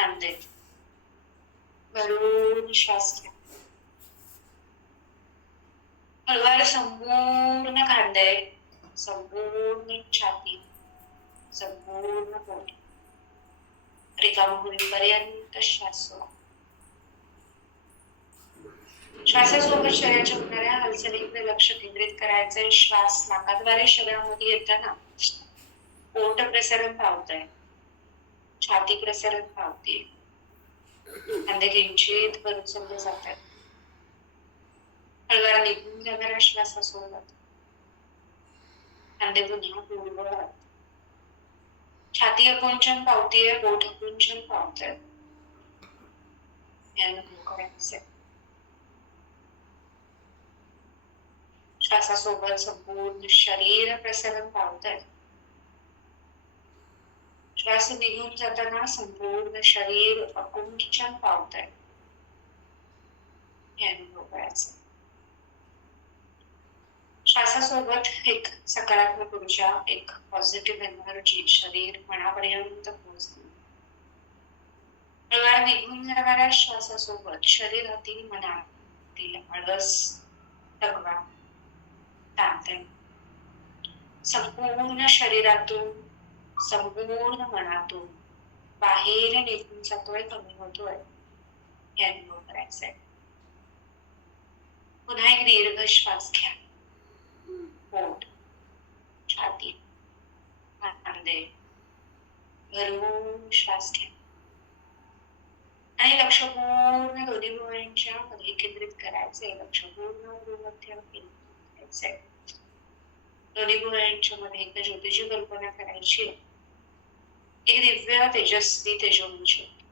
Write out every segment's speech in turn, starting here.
नांदेड. भरून श्वास घ्या. हळूवार संपूर्ण खांदे, संपूर्ण छाती, संपूर्ण पोट रिकाम होईपर्यंत श्वास सोडा. श्वासासोबत शरीराच्या होणाऱ्या हालचालीकडे लक्ष केंद्रित करायचे. श्वास नाकाद्वारे शरीरामध्ये येताना पोट प्रसरण पावतंय, छाती प्रसरण पावते, खांदे किंचित वर उचलले जातात. हळूवार निघून जाणाऱ्या श्वासासोबत खांदे पुन्हा पूर्ववत, छाती आकुंचन पावतीये, पोट आकुंचन पावतंय. हे अनुभव करायचे. श्वासासोबत संपूर्ण शरीर प्रसरण पावतंय. श्वास निघून जाताना संपूर्ण शरीर आकुंचन पावतंय. हे अनुभव करायचे. श्वासासोबत एक सकारात्मक ऊर्जा, एक पॉझिटिव्ह एनर्जी शरीर मनापर्यंत पोहोचते. हळूवार निघून जाणाऱ्या श्वासासोबत शरीरातील मनातील आळस, थकवा, ताणतण संपूर्ण शरीरातून, संपूर्ण मनातून बाहेर निघून जातोय, कमी होतोय. हे अनुभव करायचंय. पुन्हा एक दीर्घ श्वास घ्या. पोट, छाती, खांदे भरून श्वास घ्या आणि लक्ष पूर्ण दोन्ही भुवयांच्या मध्ये केंद्रित करायचे. लक्ष पूर्ण भ्रूमध्य केंद्रित करायचे. दोन्ही भुवयांच्या मध्ये एकदा ज्योतीची कल्पना करायची. एक दिव्य तेजस्वी तेजोमय ज्योत.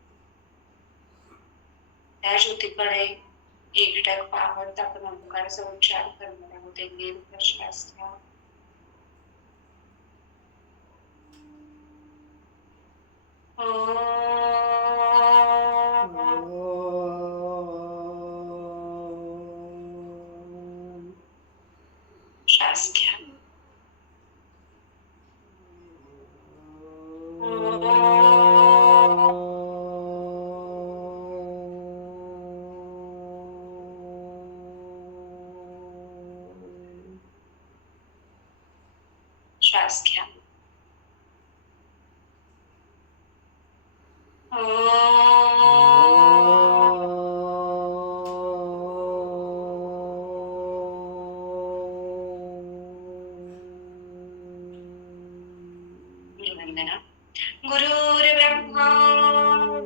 त्या ज्योतीकडे एकटक पाहत आपण ओंकाराचा उच्चार करणार आहोत. एक दीर्घ श्वास घ्या. श्वास घ्या. श्वास घ्या. गुरुर्ब्रह्मा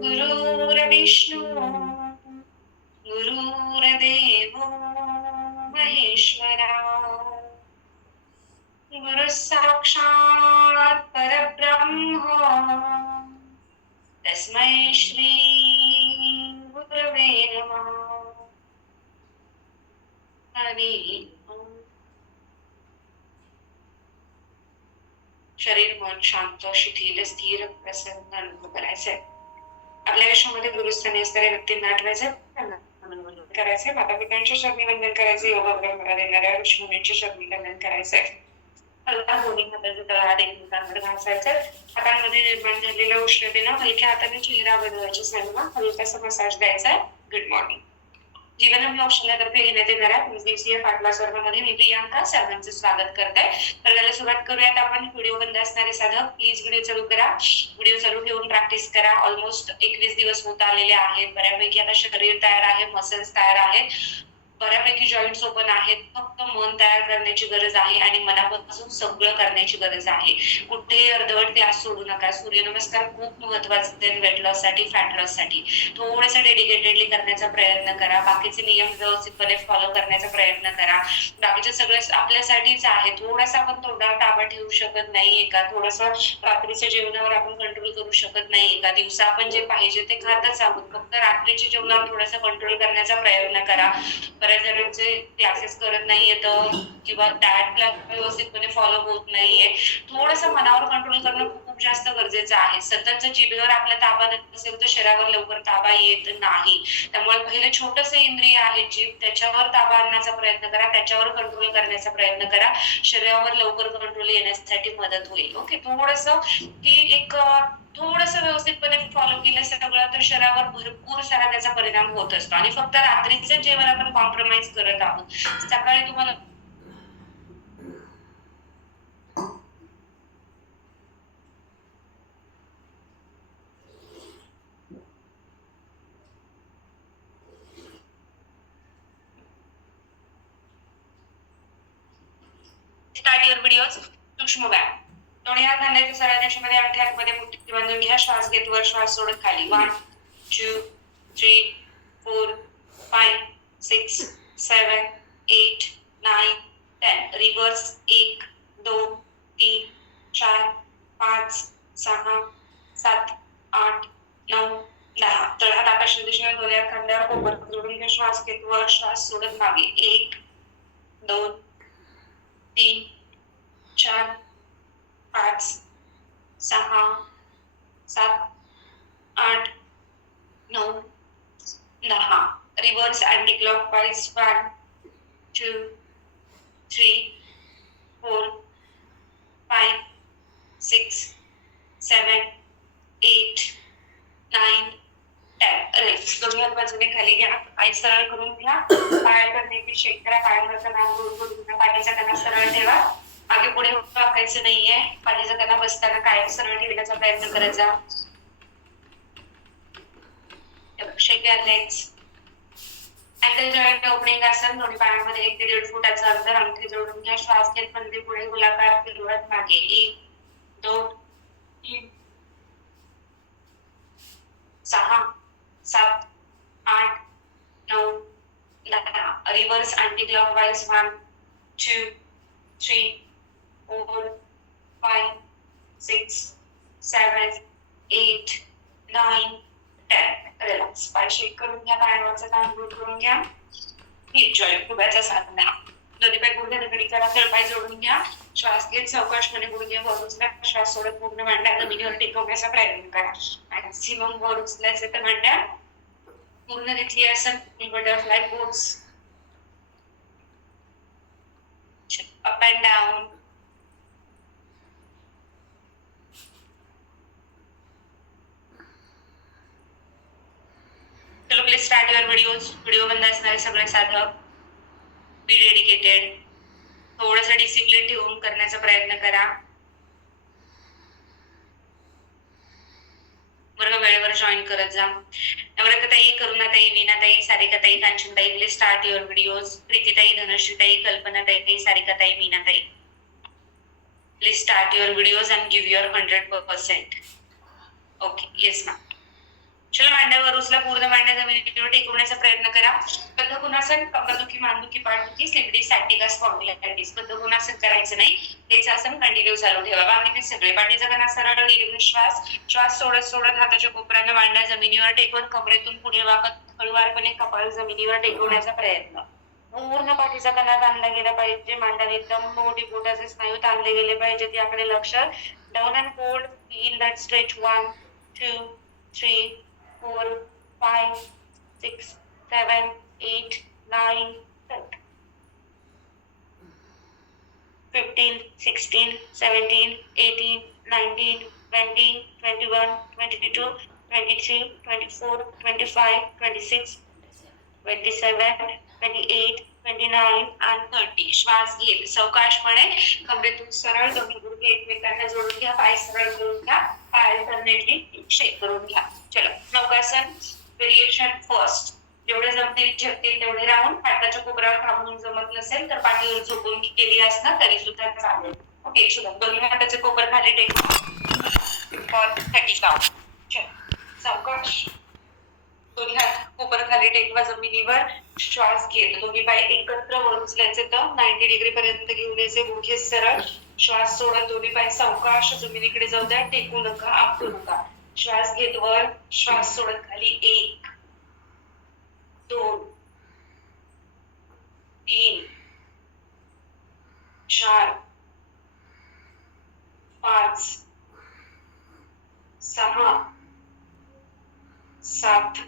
गुरुर्विष्णू गुरुर्देवो महेश्वरा गुरु साक्षात् परब्रह्म तस्मै श्री गुरवे नमः. हरि ओम. शरीर मन शांत, शिथिल, स्थिर, प्रसन्न अनुभव करायचंय. आपल्या आयुष्यामध्ये गुरुस्थानी असणाऱ्या व्यक्तींना आठवायचं, त्यांना वंदन करायचंय. माता पित्यांच्या चरणी वंदन करायचे. योगप्रमाणे देणाऱ्या ऋषीमुनींच्या चरणी वंदन करायचंय. दोन्ही हाताचे तळहात एकमेकांवर घासायचे. हातांमध्ये निर्माण झालेल्या उष्णतेनं हलक्या हाताने चेहरा बदलायचा. सर्वांना हलकासा मसाज द्यायचा. Good morning. जीवन औषधातर्फे घेण्यात येणाऱ्या 20 दिवसीय पाठला सर्वांमध्ये मी प्रियांका सर्वांचं स्वागत करते. तर त्याला सुरुवात करूयात आपण. व्हिडिओ बंद असणारे साधक प्लीज व्हिडिओ चालू करा. व्हिडिओ चालू ठेवून प्रॅक्टिस करा. ऑलमोस्ट 21 दिवस होत आलेले आहेत. बऱ्यापैकी आता शरीर तयार आहे, मसल्स तयार आहेत, बऱ्यापैकी जॉईंट्स ओपन आहेत. फक्त मन तयार करण्याची गरज आहे आणि मनापासून सगळं करण्याची गरज आहे. कुठेही अर्धवट क्लास सोडू नका. सूर्यनमस्कार खूप महत्वाचे आहेत वेट लॉस साठी, फॅट लॉस साठी. थोडंसं डेडिकेटेडली करण्याचा प्रयत्न करा. बाकीचे नियम व्यवस्थितपणे फॉलो करण्याचा प्रयत्न करा. बाकीचे सगळे आपल्यासाठीच आहे. थोडासा आपण तोंडावर ताबा ठेवू शकत नाहीये का? थोडंसं रात्रीच्या जेवणावर आपण कंट्रोल करू शकत नाहीये का? दिवसा आपण जे पाहिजे ते खातच आहोत. फक्त रात्रीच्या जेवणावर थोडासा कंट्रोल करण्याचा प्रयत्न करा. बऱ्याच जणांचे क्लासेस करत नाहीयेत किंवा डाएट प्लॅन व्यवस्थितपणे फॉलो होत नाहीये. थोडंसं मनावर कंट्रोल करणं खूप खूप जास्त गरजेचं आहे. सतत जर जिभेवर आपला ताबा नसेल तर शरीरावर लवकर ताबा येत नाही. त्यामुळे पहिलं छोटंसं इंद्रिय आहे जीभ, त्याच्यावर ताबा आणण्याचा प्रयत्न करा, त्याच्यावर कंट्रोल करण्याचा प्रयत्न करा. शरीरावर लवकर कंट्रोल येण्यासाठी मदत होईल. ओके, थोडंसं व्यवस्थितपणे फॉलो केलं सगळं तर शरीरावर भरपूर सारा त्याचा परिणाम होत असतो. आणि फक्त रात्रीचं जेवण आपण कॉम्प्रोमाइज करत आहोत. सकाळी तुम्हाला स्टार्ट युअर व्हिडिओज. सूक्ष्म व्यायाम. दोन्ही हात खांद्याच्या सरळ रेषेमध्ये अंगठे हातमध्ये मुठीत बांधून घ्या. श्वास घेत वर, श्वास सोडत खाली. 1 2 3 4 5 6 7 8 9 10. रिव्हर्स. 1 2 3 4 5 6 7 8 9 10. तळहात आकाशाच्या दिशेने दोन्ही हात खांद्यावर कोपर जोडून घ्या. श्वास घेत वर, श्वास सोडत मागे. 1 2 3 4 5 6 7 8 9 10. Reverse anti clockwise. 1 2 3 4 5 6 7 8 9 10. रेस्ट. दोन्ही हात बाजूने खाली घ्या. पाय सरळ करून घ्या. पायावर नेहमी शेक करा. पायावरचा नाक गोल करून घ्या. पाठीचा कणा सरळ ठेवा. मागे पुढे वाकायचं नाहीये. पाठीचा कणा बसताना कायम सरळ ठेवण्याचा प्रयत्न करायचा. Shake your legs. Ankle joint opening asana. दोन्ही पायांमध्ये 1 ते 1.5 फुटाचं अंतर. अंगठी जोडून घ्या. श्वास घेत मध्ये पुढे गोलाकार फिरवत मागे. 1 2 3 6 7 8 9 10. Reverse anti clockwise. 1 2 3 4 5 6 7 8 9 10. रिलॅक्स. पाय शेक करून घ्या. पायांवरचा ताण दूर करून घ्या. हिप जॉईंट गुडघ्याचा साधना. दोन्ही पाय गुडघ्या दगडी करा. तळपाय जोडून घ्या. श्वास घेत सावकाशपणे गुडघे वर उचला. श्वास सोडत पूर्ण मांड्या जमिनीवर टेकवण्याचा प्रयत्न करा. मॅक्सिमम वर उचलायचे तर मांड्या पूर्ण तिथली asana. Butterfly pose. Up and down. चलो please start your videos. Video बंद असणारे सगळे साधक. Be dedicated. थोडंसं डिसिप्लिन ठेवून करण्याचा प्रयत्न करा. वर्ग वेळेवर जॉईन करत जा. नम्रताताई, करुणाताई, वीणाताई, सारिकाताई, कांचनताई, प्लीज स्टार्ट युअर व्हिडिओज. प्रीतीताई, धनश्रीताई, कल्पनाताई, सारिकाताई, मीनाताई, please start your videos and give your 100%. Okay, yes ma'am. चला, मांड्यावर उचला. पूर्ण मांड्या जमिनीवर टेकवण्याचा प्रयत्न करा. बद्धकोनासन, कंबरदुखी, मानदुखी, पाठदुखी, स्लिपडी, सॅटिका, स्पॉन्डिलायटिस. बद्धकोनासन करायचं नाही. हेच आसन कंटिन्यू चालू ठेवा. बाकीचे सगळे. पाठीचा कणा सरळ. दीर्घ श्वास सोडत सोडत हाताच्या कोपऱ्यानं मांड्या जमिनीवर टेकवत कमरेतून पुढे वाकत हळूवारपणे कपाळ जमिनीवर टेकवण्याचा प्रयत्न. पूर्ण पाठीचा कणा ताणला गेला पाहिजे. मांड्याने एकदम मोठी पोटाचे स्नायू ताणले गेले पाहिजे. याकडे लक्ष. Down and hold. Feel that stretch. 1 2 3 4 5 6 7 8 9 10. 15 16 17 18 19 20 21 22 23 24 25 26 27 28 29 and 30. श्वास घेत सावकाशपणे कमरेतून सरळ. दोन्ही गुडघे एकमेकांना जोडून घ्या. पाय सरळ करून घ्या. पाय अल्टरनेटली शेक करून घ्या. चलो, नौकासन व्हेरिएशन फर्स्ट. जेवढे जमतील झेपतील तेवढे राहून हाताच्या कोपऱ्यावर थांबून जमत नसेल तर पाठीवर झोपून केली असणार तरी सुद्धा चालेल. ओके, चलो, दोन्ही हाताचे कोपर खाली टेकून फॉर 30 काउंट. चलो, सावकाश. दोन्ही हात कोपर खाली टेकवा जमिनीवर. श्वास घेत दोन्ही पाय एकत्र वर उचलायचे तर 90 डिग्री पर्यंत घेऊन यायचे. गुडघे सरळ. श्वास सोडत दोन्ही पाय सावकाश जमिनीकडे जाऊ द्या. टेकू नका, आपटू नका. श्वास घेत वर, श्वास सोडत खाली. 1 2 3 4 5 6 7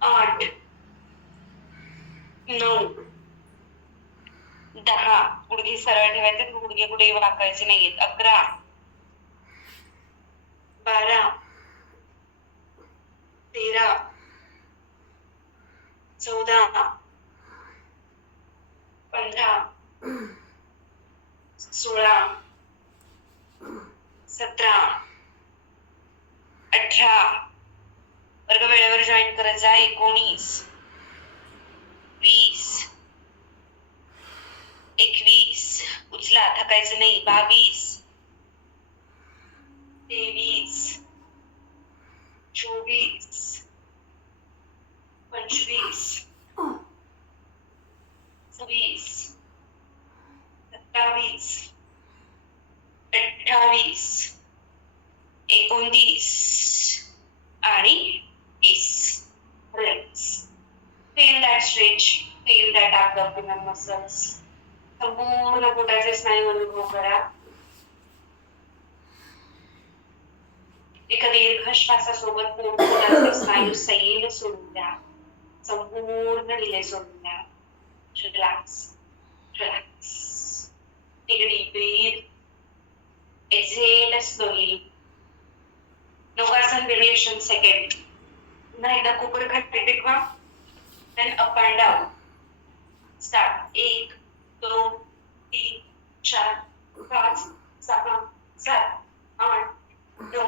8 9 10. गुडघे सरळ ठेवायचे, गुडघे कुठे वाकायचे नाहीयेत. 11 12 13 14 15 16 17 18. वर्ग वेळेवर जॉईन करत जा. 19 20 21. उचला, थकायचं नाही. 22 23 24 25 26 27 28 29 आणि 30. Relax. Feel that stretch. Feel that abdominal muscles. संपूर्ण पोटाचे स्नायू अनुभव करा. एका दीर्घ श्वासासोबत पोटाचे स्नायू सैल सोडून द्या. संपूर्ण डिले सोडून द्या. Relax relax. Take a deep breath. Exhale slowly. योगासन variation second. पुन्हा एकदा कोपर खाली टेकवा. Then up and down. Start. 1 2 3 4 5 6 7 8 9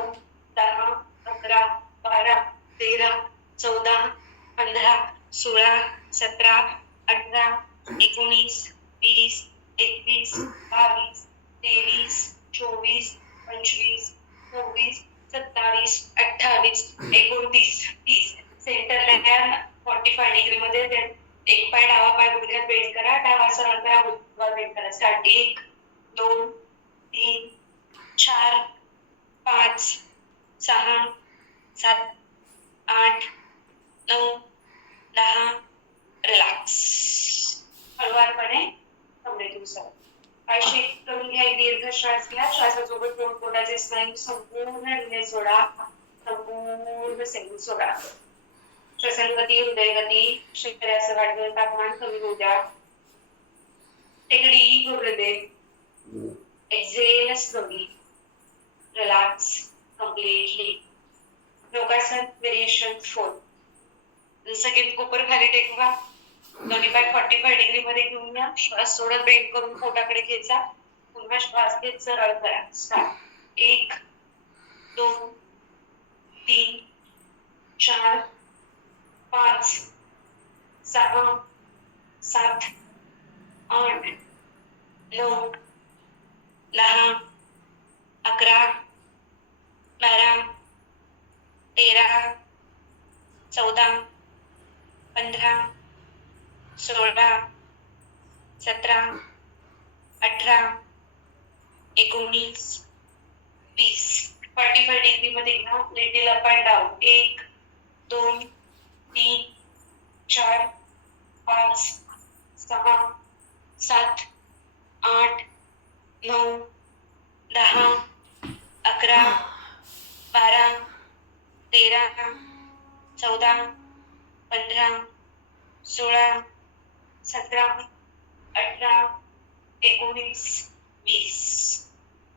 10 11 12 13 14 15 16 17 18 19 20 21 22 23 24 25 26 27 28 29 30. सेंटरला 45 डिग्री मध्ये एक पाय डावा पाय गुडघ्यात बेंड करा. डावा सरळ पाय गुडघ्यावर बेंड करा. स्टार्ट. 1 2 3 4 5 6 7 8 9 10. रिलॅक्स. हळूवारपणे कमरेतून सरळ पाय शेक करून घ्या. दीर्घ श्वास घ्या. श्वासासोबत पोटाचे स्नायू संपूर्ण ढिले सोडा. संपूर्ण सैल सोडा. श्वसनगती, हृदयगती, शरीराचं वाढलेलं तापमान कमी होऊ द्या. Take a deep breath. Exhale slowly. Relax completely. योगासन variation 4. सेकंड कोपर खाली टेकवा. दोन्ही पाय 45 डिग्री मध्ये घेऊन या. श्वास सोडत बेंड करून पोटाकडे खेचा. पुन्हा श्वास घेत सरळ करा. स्टार्ट. 1 2 3 4 5 6 7 8 9 10 11 12 13 14 15 16 17 18 19 20. 45 डिग्री मध्ये घ्या. Little up and down. 1 2 3 4 5 6 7 8 9 10 11 12 13 14 15 16 17 18 19 20.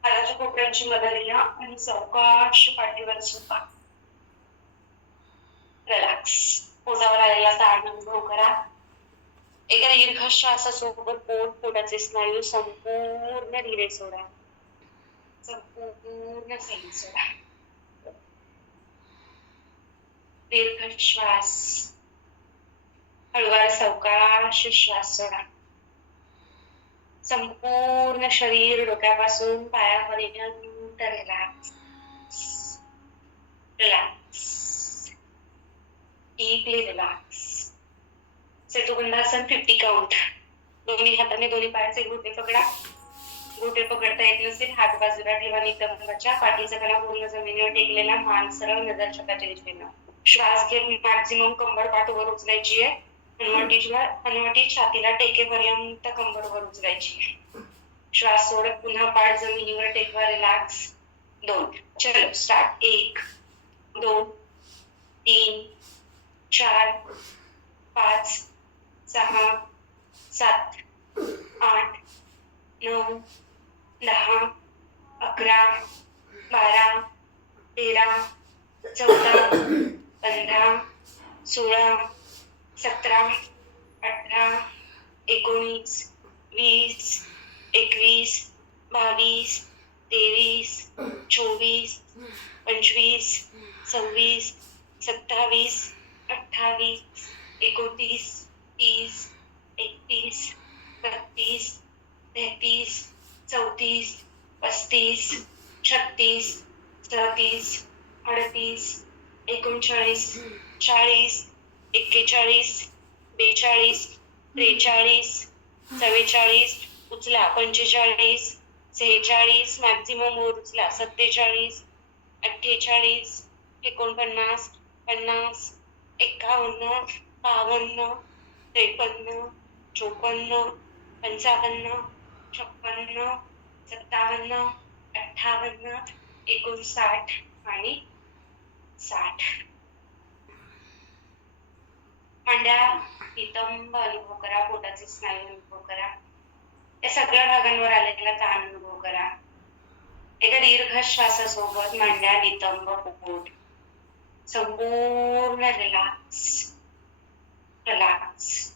हाताच्या कोपऱ्यांची मदत घ्या आणि सावकाश पाठीवर झोपा. रिलॅक्स. पोटावर आलेला ताण अनुभव करा. एका दीर्घ श्वासासोबत पोटाचे स्नायू संपूर्ण ढिले सोडा. संपूर्ण सैल सोडा. दीर्घ श्वास. हळूवार सावकाश श्वास सोडा. संपूर्ण शरीर डोक्यापासून पायापर्यंत relax relax. Deeply relax. Setu Bandhasana 50 count. दोन्ही हाताने दोन्ही पायाचे घोटे पकडा. घोटे पकडता येत नसेल हात बाजूला ठेवा. नितंबाच्या पाठीचा कणा पूर्ण जमिनीवर टेकलेला. मान सरळ, नजर चकाच्या दिशेनं. श्वास घेत मॅक्झिमम कंबर पाठवर उचलायची आहे. हनुवटी छातीला टेकेपर्यंत कंबरवर उचलायची. श्वास सोडत पुन्हा पाठ जमिनीवर टेकवा. रिलॅक्स. 2. चलो स्टार्ट. 1 2 3 4 5 6 7 8 9 10 11 12 13 14 15 16 17 18 19 20 21 22 23 24 25 26 27 28 29 30 31 32 33 34 35 36 37 38 39 40 41 42 43 44 उचला 45 46 मॅक्झिमम वर उचला 47 48 49 50 51 52 53 54 55 56 57 58 59 आणि 60. मांड्या नितंब अनुभव करा. पोटाचे स्नायू अनुभव करा. या सगळ्या भागांवर आलेला ताण अनुभव करा. एका दीर्घ श्वासासोबत मांड्या नितंब पोट संपूर्ण relax relax.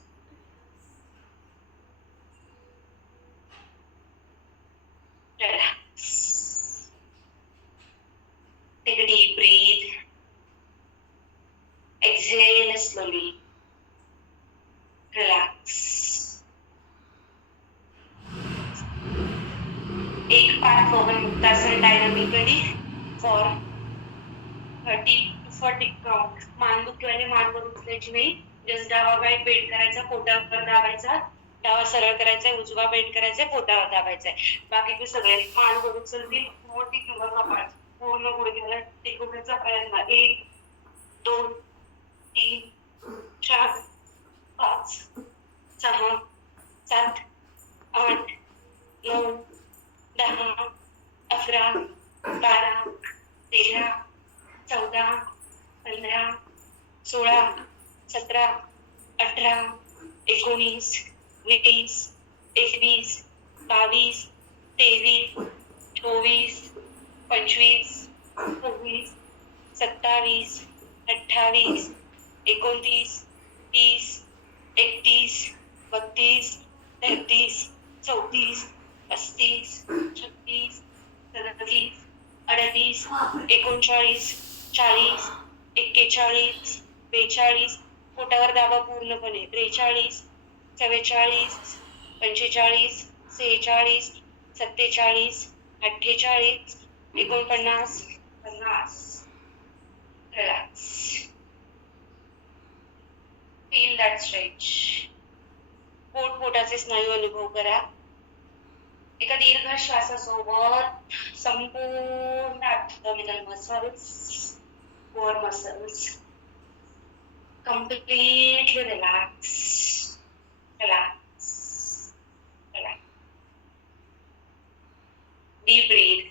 Relax. Take a deep breathe. Exhale slowly. Relax. एक पाठ पवन muktasana dynamically for 30 to 40 count. मान दुखीवाले मानवर उचलायची नाही. जस्ट डावा पाय बेंड करायचा, पोटावर दाबायचा. डावा सरळ करायचा, उजवा बेंड करायचा, पोटावर दाबायचा. बाकीचे सगळे मानवर उचलतील, मोठी किंवा कपाळ पूर्ण गुडघ्याला टेकवण्याचा प्रयत्न. 1 2 3 4 5 6 7 8 9 10 11 12 13 14 15 16 17 18 19 20 21 22 23 24 25 26 27 28 29 30 31 32 33 34 35 36 37 38 39 40 41 42 पोटावर दाबा पूर्णपणे. 43 44 45 46 47 48 49 50. Relax. Feel that stretch. पोटाचे स्नायू अनुभव करा. एका दीर्घ श्वासासोबत संपूर्ण abdominal muscles, core muscles completely relax. Relax. Relax. Deep breathe.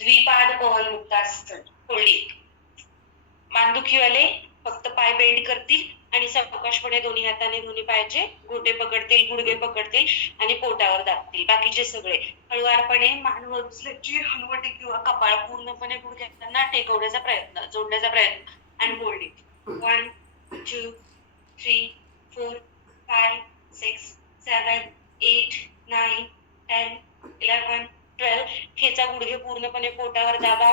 द्विपाद पवन मुक्तासन. होल्डिंग. मानदुखीवाले फक्त पाय बेंड करतील आणि सावकाशपणे दोन्ही हाताने दोन्ही पायाचे घोटे पकडतील, गुडघे पकडतील आणि पोटावर दाबतील. बाकीचे सगळे हळुवारपणे मान वर उचलायची, हनुवटी किंवा कपाळ पूर्णपणे गुडघ्यांना टेकवण्याचा प्रयत्न, जोडण्याचा प्रयत्न. And hold it. 1 2 3 4 5 6 7 8 9 10 11 12. खेचा गुडघे पूर्णपणे पोटावर दाबा.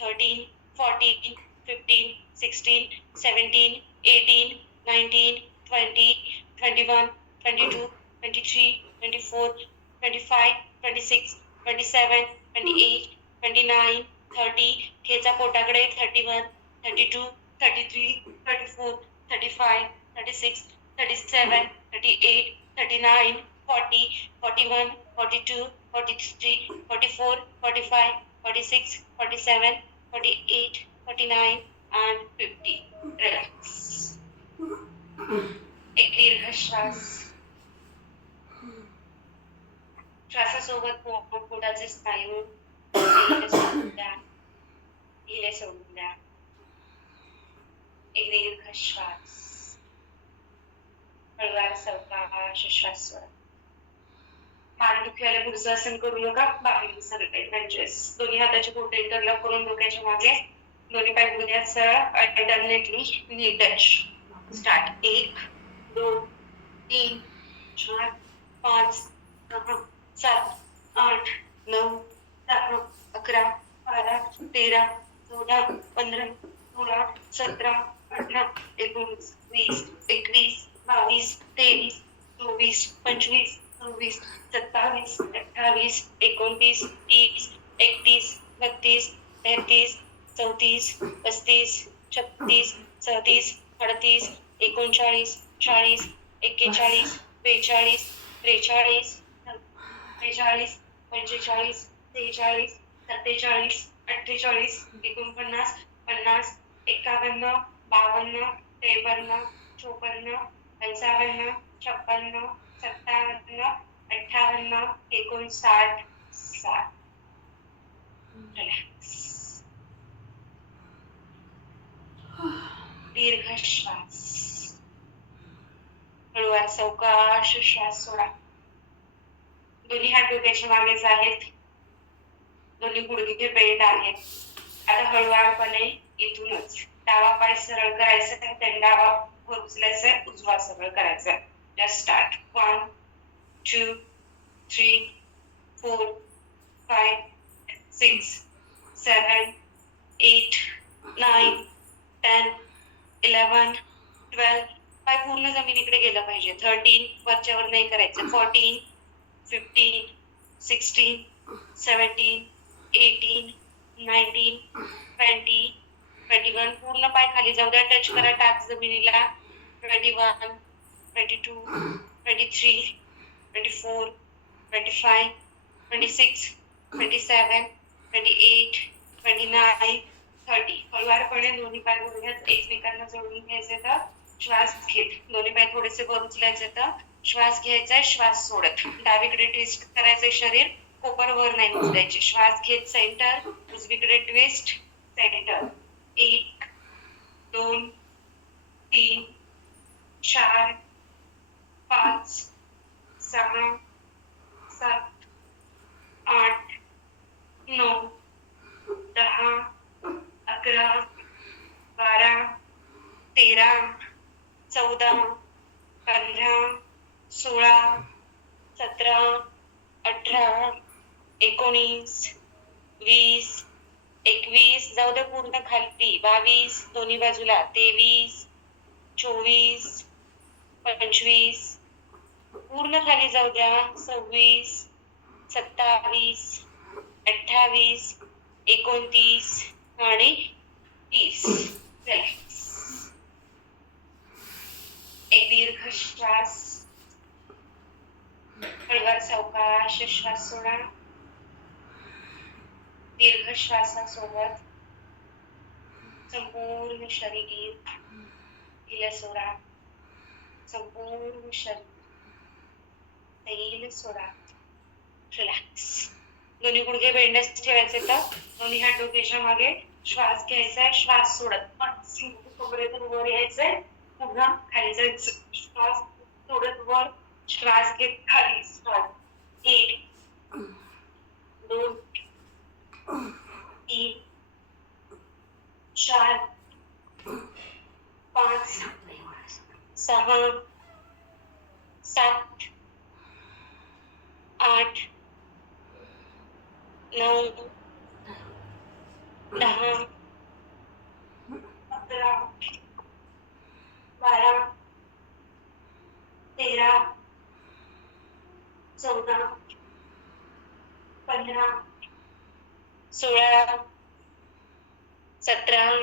13 14 15 16 17 18 19 20 21 22 23 24 25 26 27 28 29 30. खेचा पोटाकडे. 31 32 33 34 35 36 37 38 39 40 41 42 43 44 45 46 47 48 49 and 50. Relax. एक दीर्घ श्वास. श्वासासोबत पोटाचे स्नायू हिले सोडून द्या. हिले सोडून द्या. एक दीर्घ श्वास. हळूवार सावकाश श्वास सोडा. मानदुखीवाले भुजंगासन करू नका. बाहेर सरळ बेंचेस. दोन्ही हाताचे बोटे इंटरलॉक करून डोक्याच्या मागे. दोन्ही पाय गुडघ्यात सरळ. अल्टरनेटली नी टच. स्टार्ट. 1 2 3 4 5 6 7 8 9 10 11 12 13 14 15 16 17 18 19 20 21 22 23 24 25 26 27 28 29 30 31 32 33 34 35 36 37 38 39 40 41 42 43 44 45 46 47 48 49 50 51 52 53 54 55 56 57 58 59 60. रिलॅक्स. दीर्घ श्वास. हळूवार सावकाश श्वास सोडा. दोन्ही हात डोक्याच्या मागेच आहेत. दोन्ही गुडघे बेंड आहेत. आता हळूवारपणे इथूनच डावा पाय सरळ करायचा. त्याने डावा वर उचलायचा. उजवा सरळ करायचा. Just start. 1 2 3 4 5 6 7 8 9 10 11 12. पाय पूर्ण जमिनीकडे गेला पाहिजे. 13 वरच्यावर नाही करायचं. 14 15 16 17 18 19 20 21. पूर्ण पाय खाली जाऊ द्या. टच करा टाच जमिनीला. 21 22 23 24 25 26 27 28 29 30. हळूवारपणे दोन्ही पाय गुडघ्यात एकमेकांना जोडून घ्यायचे. तर श्वास घेत दोन्ही पाय थोडेसे वर उचलायचे. तर श्वास घ्यायचा. श्वास सोडत डावीकडे ट्विस्ट करायचे. शरीर कोपर वर नाही उचलायचे. श्वास घेत सेंटर. उजवीकडे ट्विस्ट सेंटर. 1 2 3 4 5 6 7 8 9 10 11 12 13 14 15 16 17 18 19 20 21. जाऊ दे पूर्ण खाली. 22 दोन्ही बाजूला. 23 24 25 पूर्ण खाली जाऊ द्या. 26 27 28 29 आणि 30. रिलॅक्स. एक दीर्घ श्वास. हळूवार सावकाश श्वास सोडा. दीर्घ श्वासासोबत संपूर्ण शरीर हिले सोडा. संपूर्ण शरीर हिले सोडा. रिलॅक्स. दोन्ही गुडघे बेंडच ठेवायचे. तर दोन्ही हात डोक्याच्या मागे. श्वास घ्यायचा. श्वास सोडत कमरेतून वर यायचंय. पुन्हा खाली जायचं. श्वास सोडत वर. श्वास घेत खाली. स्टॉप. 1 2 3 4 5 6 7 8 9 10 11 12 13 14 15 16 17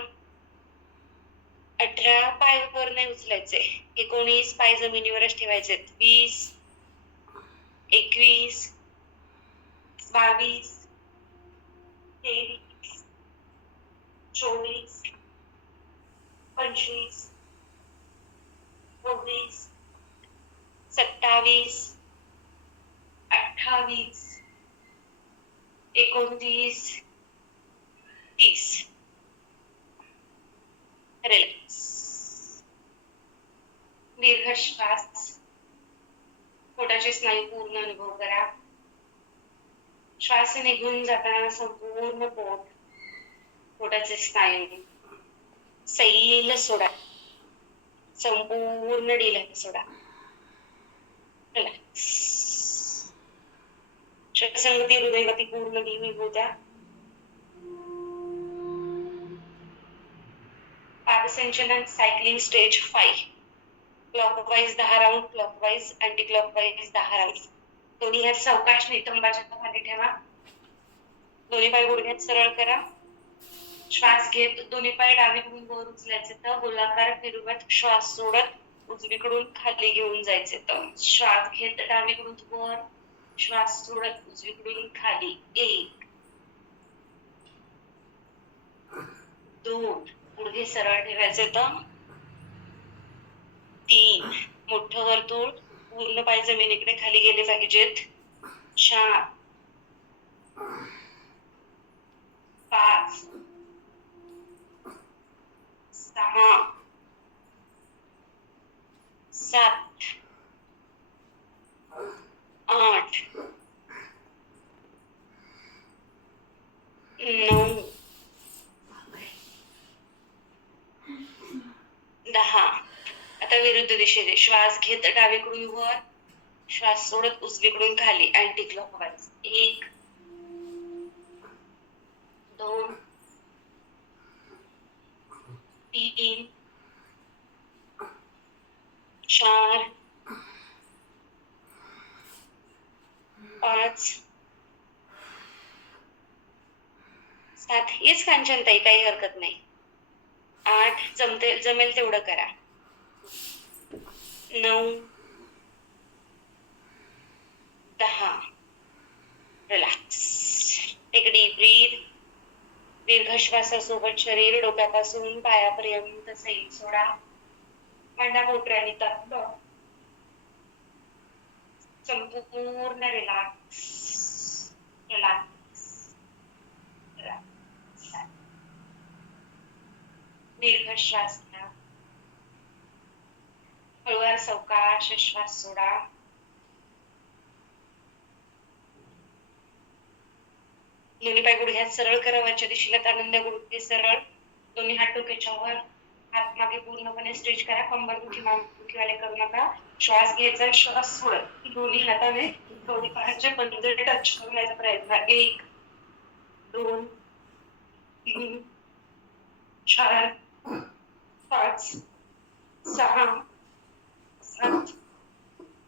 18. पाय वर नाही उचलायचे. 19 पाय जमिनीवरच ठेवायचे. 20 21 22 23 24 25 26 27 28 29, 30. रिलॅक्स. दीर्घ श्वास. पोटाचे स्नायू पूर्ण अनुभव करा. श्वास निघून जाताना संपूर्ण पोटाचे स्नायू सैल सोडा. संपूर्ण ढिला सोडा. रिलॅक्स. श्वासगती हृदयगती पूर्ण धीमी होऊ द्या. पादसंचलन cycling stage 5. Clockwise 10 round, clockwise anti clockwise 10 round. दोन्ही हात सावकाश नितंबाच्या खाली ठेवा. दोन्ही पाय गुडघ्यात सरळ करा. श्वास घेत दोन्ही पाय डावीकडून वर उचलायचे तर गोलाकार फिरवत श्वास सोडत उजवीकडून खाली घेऊन जायचे तर श्वास घेत डावीकडून वर, श्वास सोडत उजवीकडून खाली. 1, 2, गुडघे सरळ ठेवायचे तर 3, मोठं वर्तुळ, पूर्ण पाय जमिनीकडे खाली गेले पाहिजेत. 4, 5, 6, 7, 8, 9, 10. आता विरुद्ध दिशेने श्वास घेत डावीकडून वर, श्वास सोडत उजवीकडून खाली अँटी क्लॉकवाईज. 1, 2, 3, 4, 5, 7. हेच कांचनताई, काही हरकत नाही. 8, जमेल तेवढं करा. 9, 10. Relax. Take a deep breath. दीर्घ श्वासासोबत शरीर डोक्यापासून पायापर्यंत सैल सोडा. मांडा कोपऱ्याने तापलं. संपूर्ण रिलॅक्स. रिलॅक्स. दीर्घ श्वास घ्या. हळूवार सावकाश श्वास सोडा. दोन्ही पाय गुडघ्यात सरळ करा. वरच्या दिशेला ताणून गुडघे सरळ. दोन्ही हात डोक्याच्या वर. हात मागे पूर्णपणे स्ट्रेच करा. कंबर दुखी मागे करू नका. श्वास घ्यायचा, श्वास सोडत दोन्ही हाताने दोन्ही पायाचे पंजे टच करण्याचा प्रयत्न. 1, 2, 3, 4, 5, 6, 7,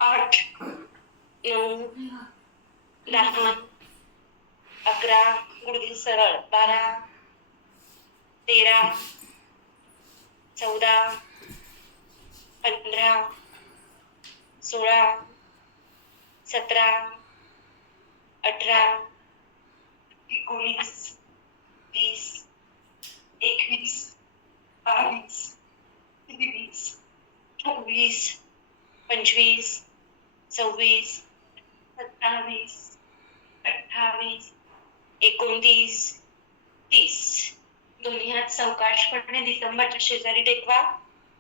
8, 9, 10, 11. गुडघे सरळ. 12, 13, 14, 15, 16, 17, 18, 19, 20, 21, 22, 23, 24, 25, 26, 27, 28, 29, 30. दोन्ही हात सावकाशपणे नितंबाच्या शेजारी टेकवा.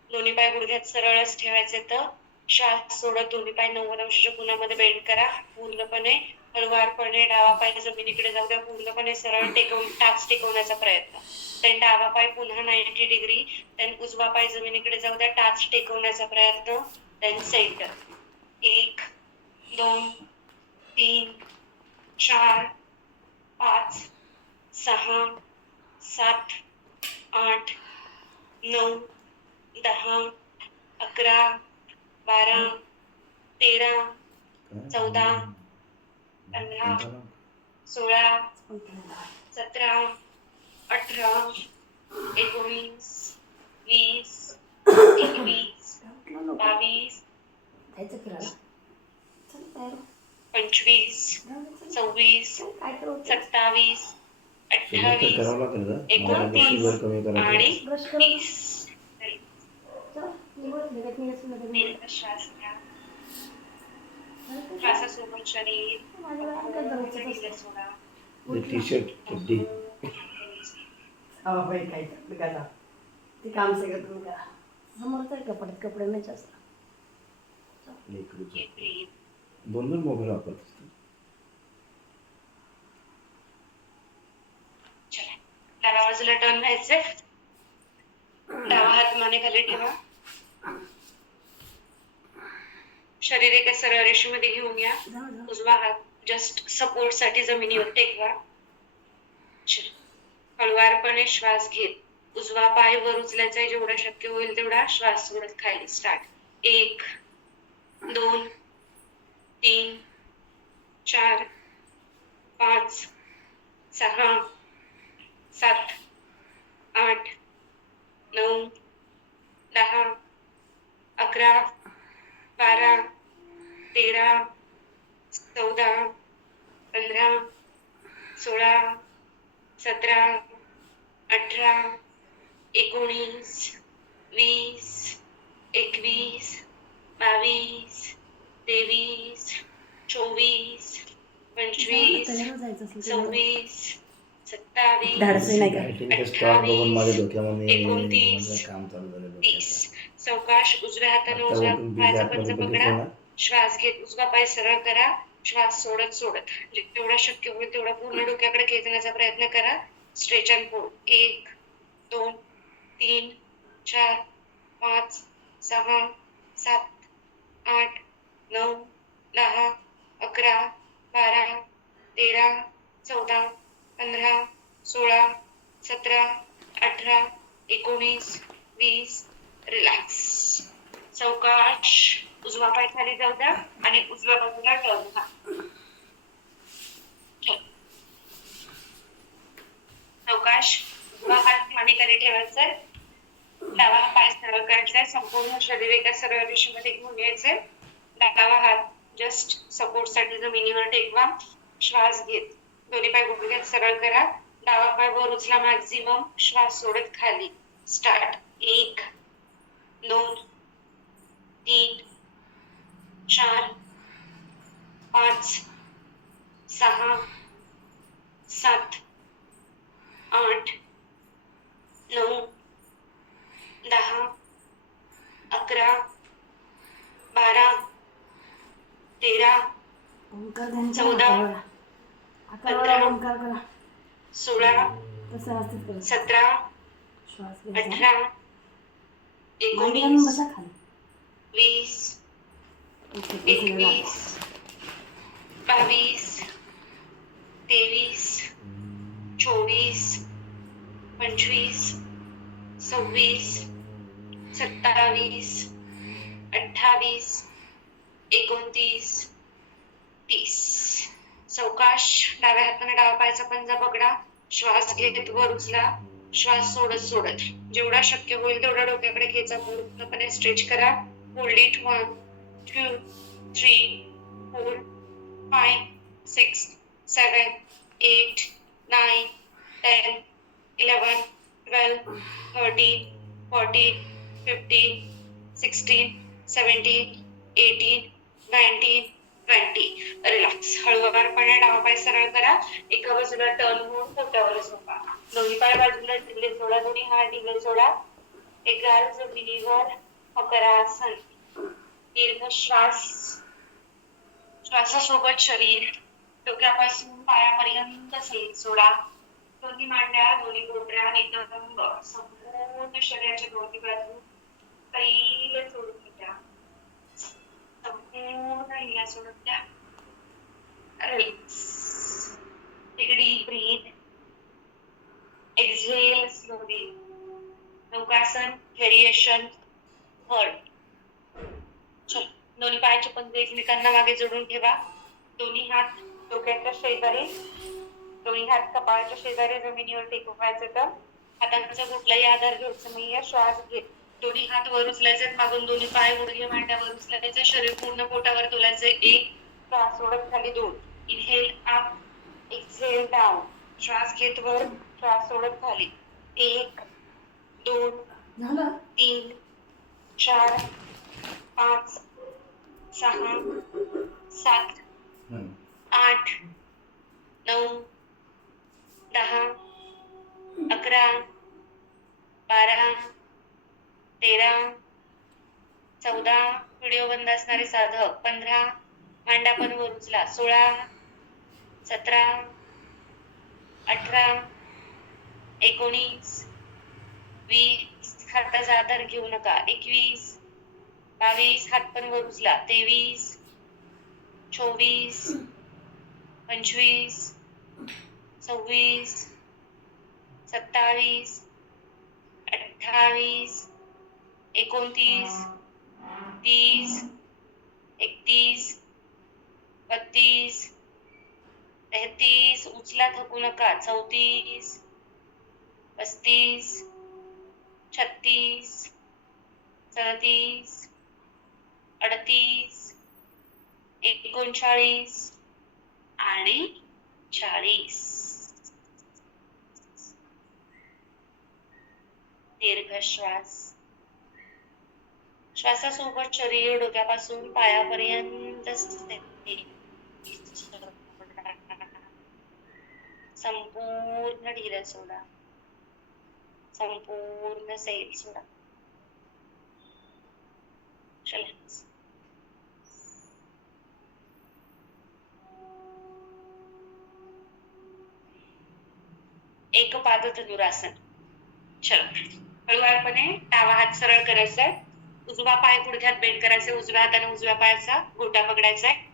दोन्ही पाय गुडघ्यात सरळच ठेवायचे तर श्वास सोडत दोन्ही पाय 90 अंशाच्या कोनामध्ये बेंड करा. पूर्णपणे हळुवारपणे डावा पाय जमिनीकडे जाऊ द्या. पूर्णपणे सरळ टाच टेकवण्याचा प्रयत्न. then डावा पाय पुन्हा 90 डिग्री. then उजवा पाय जमिनीकडे जाऊ द्या. टाच टेकवण्याचा प्रयत्न. then centre. 1, 2, 3, 4, 5, 6, 7, 8, 9, 10, 11, 12, 13, 14, 15, 16, 17, 18, 19, 20, 21, 22, 25, 26, 27, 28, 29 आणि 30. दीर्घ श्वास घ्या. श्वासासोबत शरीर सोडा. टी शर्ट चड्डी बाई काय करा ते काम सगळं तुम्ही करा. समोर तर कपड्यात कपडे नाही जास्त. दोन दोन मोबाईल वापरत असतो. डाव्या बाजूला टर्न व्हायचंय. डावा हात मानेखाली ठेवा. शरीर एका सरळ रेषेमध्ये घेऊन या. उजवा हात जस्ट सपोर्ट साठी जमिनीवर टेकवा. हळुवारपणे श्वास घेत उजवा पाय वर उचलायचा. जेवढा शक्य होईल तेवढा श्वास सोडत खाली. स्टार्ट. 1 2 3 4 5 6 7 8 9 10 11 12 13 14 15 16 17 18 19 20 21 22 23 24 25 26 27 स्टॉक बघून माझ्या 28 डोक्यामध्ये 29 काम चालू झालं. 30. सावकाश उजव्या हाताने उजव्या पायाचा पंजा पकडा. श्वास घेत उजवा पाय सरळ करा. श्वास सोडत सोडत जेवढा शक्य होईल तेवढा पूर्ण डोक्याकडे खेचण्याचा प्रयत्न करा. Stretch and hold. 1 2 3 4 5 6 7 8 9 10 11 12 13 14 15 16 17 18 19 20. रिलॅक्स. सावकाश उजवा पाय खाली जाऊ द्या आणि उजव्या बाजूला टर्न घ्या. सावकाश उजवा हात मानेखाली ठेवायचा. डावा पाय सरळ करायचा. संपूर्ण शरीर एका सरळ रेषेमध्ये घेऊन यायचे. डावा हात जस्ट सपोर्ट साठी जमिनीवर टेकवा. श्वास घेत दोन्ही पाय गुडघ्यात सरळ करा. डावा पाय वर उचला मॅक्झिमम. श्वास सोडत खाली. स्टार्ट. 1 2 3 4 5 6 7 8 9 10 11 12 13 14 15 16 17 18 19 20 21 22 23 24 25 26 27 28 29 30. सावकाश डाव्या हाताने डावा पायाचा पंजा पकडा. श्वास घेत वर उचला. श्वास सोडत सोडत जेवढा शक्य होईल तेवढा डोक्याकडे खेचा. पूर्णपणे स्ट्रेच करा. Hold it. 1 2 3 4 5 6 7 8 9 10 11 12 13 14 15 16 17 18 19 20. रिलॅक्स. हळूवारपणे डावा पाय सरळ करा. एका बाजूला टर्न होऊन पोटावर झोपा. दोन्ही पाय बाजूला ढिले सोडा. दोन्ही हात ढिले सोडा. एक गाल जमिनीवर मकरासन. दीर्घ श्वास. श्वासासोबत शरीर डोक्यापासून पायापर्यंत सैल सोडा. दोन्ही मांड्या दोन्ही कोपऱ्या नितंब संपूर्ण शरीराच्या दोन्ही बाजू सैल सोडून द्या. संपूर्ण हिला सोडून द्या. Relax. Take a deep breath. Exhale slowly. Naukasana variation 1. दोन्ही पायाचे पंजे एकमेकांना मागे जोडून ठेवा. दोन्ही हात डोक्याच्या शेजारी. दोन्ही हात कपाळाच्या शेजारी जमिनीवर टेकवायचे. तर हातांचा कुठलाही आधार घ्यायचा नाहीये. श्वास घेत दोन्ही हात वर उचलायचे. मागून दोन्ही पाय गुडघे मांड्यावर उचलायचे. शरीर पूर्ण पोटावर तोलायचे. 1. श्वास सोडत खाली. 2. Inhale up. Exhale down. श्वास घेत वर. श्वास सोडत खाली. 1 2 3 4 5 6 7 8 9 बंद असणारे साधक 15, मांडा पण वर उचला 16, 17, 18, 19, 20, हाताचा आधार घेऊ नका 21, 22, हात पण वर उचला 23, 24, 25, 26, 27, 28, 29, 30, 31, 32, 33, उचला थकू नका 34, 35, 36, 37, 38, 39 आणि 40. दीर्घ श्वास. श्वासासोबत शरीर डोक्यापासून पायापर्यंत संपूर्ण ढिलं सोडा. संपूर्ण सैल सोडा. रिलॅक्स. एक पाद धनुरासन. चलो, हळूवारपणे डावा हात सरळ करायचा आहे. उजवा पाय गुडघ्यात बेंड करायचा. उजव्या हाताने उजव्या पायाचा गोटा पकडायचा आहे.